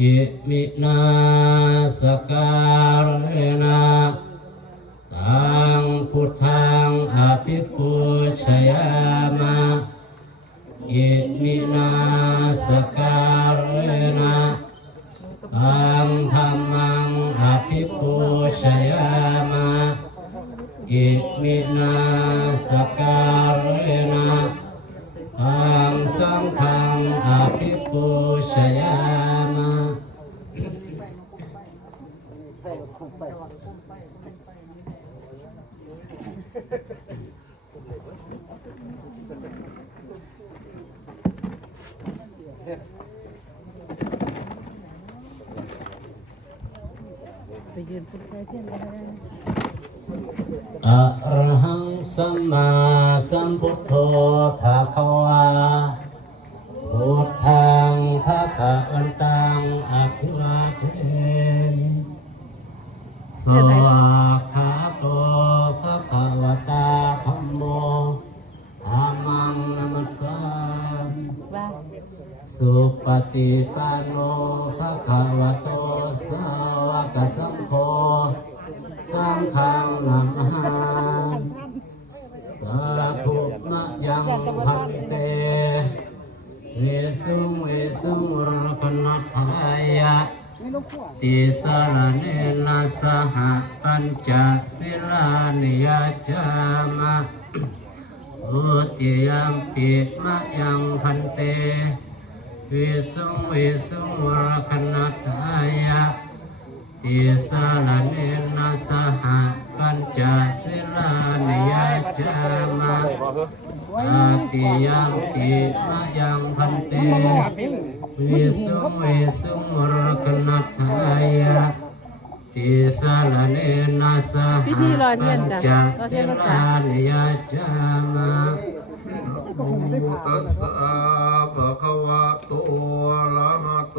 อิมินาสการณะตังพุทธังอภิปุชยามะอิมินาสการณะตังธรรมังอภิปุชยามะอิมินา อะระหังสัมมาสัมพุทโธภะคะวาพุทธังภะคะวันตังอภิวาเทมิสวากขาโตภะคะวตาธัมโมธัมมังนัมัสสามิว่าสุปฏิปันโนภะคะวะโตสา กสังโฆสังฆังนัมหาสาธุมะยังพันเตเวสุงเวสุงรกนัทายะติสารเนนะสหปัญจศิลานิยจามะอุติยมปิมะยังพันเตวิสุงวิสุงวรคณทายะ ติสารเนนะสหปัญจศิลานิยจามะอาติยมปิมะยังพันเตวิสุวิสุงวรคณทายะติสารเนนะสหปัญจศิลานิยจามะโมตัสสะภะคะวะโตอะระหะโต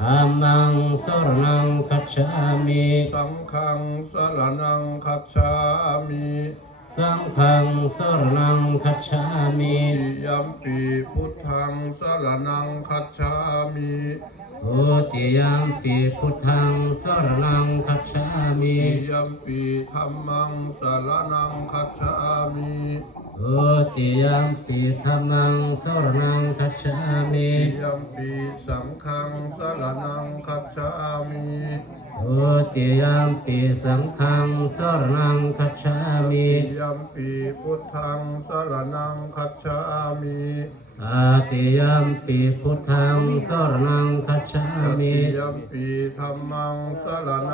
ธัมมังสรณังคัจฉามิสังฆังสารนังคัจฉามิสังฆังสรณังคัจฉามิติยัมปีพุทธังสารนังคัจฉามิโอติยมปิพุทธังสรณังคัจฉามิติยัมปีธัมมังสารนังคัจฉามิ โอติยมปิธัมมังสรณังคัจฉามิติยัมปีสังฆังสารนังคัจฉามิโอติยมปิสังฆังสรณังคัจฉามิติยัมปีพุทธังสารนังคัจฉามิอาติยมปิพุทธังสรณังคัจฉามิติยัมปีธัมมังสารนัง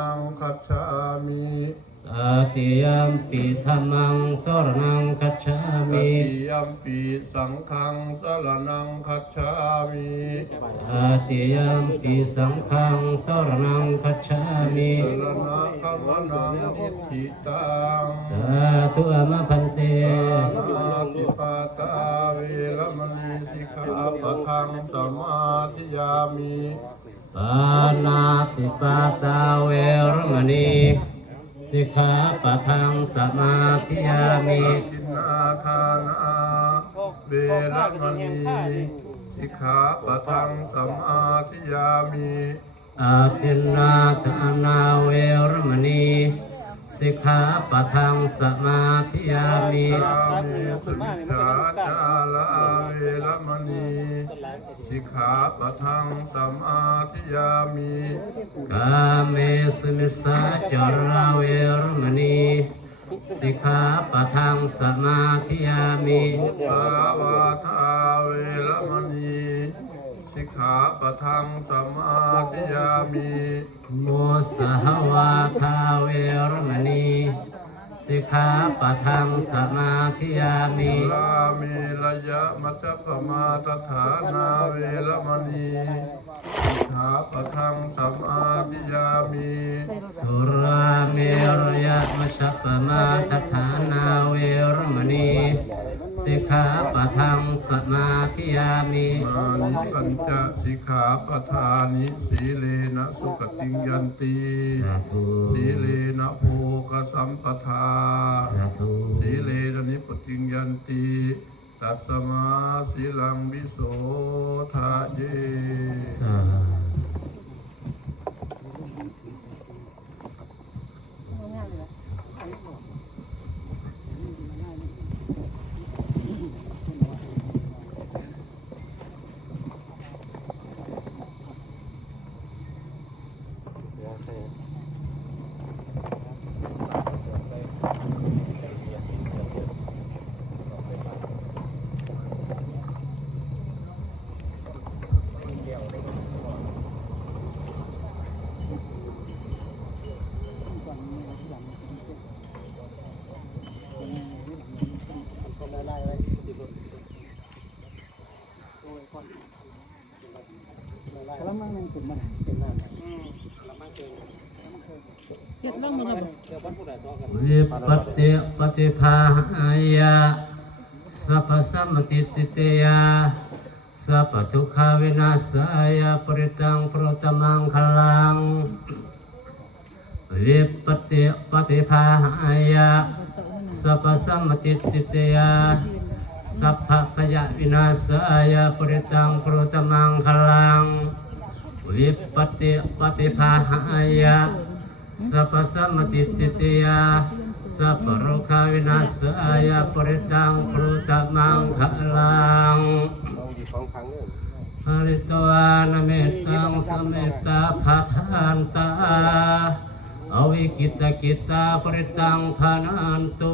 คัจฉามิอาติยมปิธัมมังสรณังคัจฉาตมิติยัมปีสังฆังสารนังคัจฉามิอาติยมปิสังฆังสรณังคัจฉามิสรณะขมนังอิทธิตังสาธุอมะพัน สมาธิยามิทินนาทานาเวรมณีสสิกขาปะทังสมาธิยามิอาทินนาทานาเวรมณีสิกขาปะทังสมาธิยามิกาเมสุมิชาจาลาเวรมณีสิกขาปะทังสมาธิยามิกาเมสุมิสาจาราเวรมณี สิกขาปะทังสมาธิยามิสาวาทาเวรมณีสิกขาปะทังสมาธิยามิโมสหวาทาเวรมณี สิกขาปะทังสมาธิยามิลาเมระยะมัจจปมาตฐานาเวรมณีสิกขาปะทังสมาธิยามิสุราเมรยะมชปปมาทฐานาเวรมณี สิกขาปะทังสมาธิยามิมานิปัญจสิกขาปทานิสีเลนะสุขติงยันติสาธุสีเลนะโภคสัมปทาสาธุสีเลนะนิปติงยันติตัสมาสีลังวิโสทาเย สาเฮ็ดเรื่องมันเลยบ่วิปัตติปฏิภาหายะสัพสัมมติติเตยาสัพทุกขวินาศายาปริตังโปรตมังคลังวิปัตติปฏิภาหายะสัพสัมมติติเตยาสัพพะพยาวินาศายาปริตังโปรตมังคลัง วิปติปฏิภาหายะสัพสัมติติตยาสัพโรคาวินาศายาปริตังโปรตมังคลังภริตวานเมตตังสเมตตาพัทานตาอวิกิตกิตาปริตังพานันตุ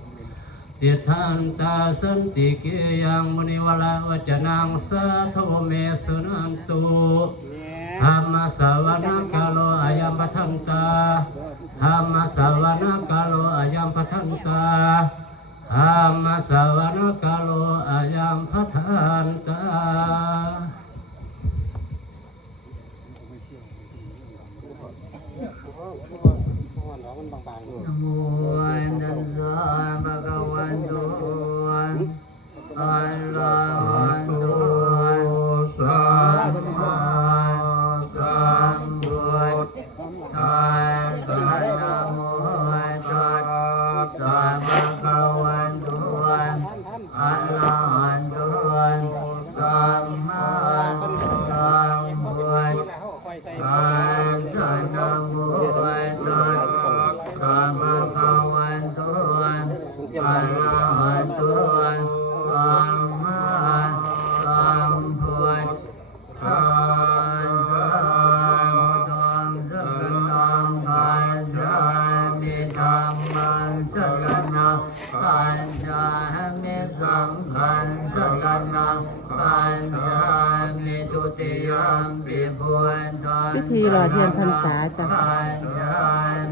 ตจักขเมตโลนาคหเนเคหาวัตถุมิเคเตอุมมาจยันตุเทวาสละทลาวิสเมยกขันขับพนาคาติทันตาสันติเกยังมุนิวลาวจนังสาโทเมสุนันตุธรรมสาวนาคาโลอายัมปทันตาธรรมสาวนาคาโลอายัมปทันตาธรรมสาวนาคาโลอายัมปทันตานะโมตัสสะภะคะวะโตอะ ระ สนันนาปัญจามิสังขันสนันนาปัญจามิตุติยมิพุนทันพิธีหล่อเทียนพรรษาจ้ะปัญจา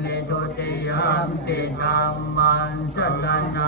มิตุติยมิธรรมสนันนา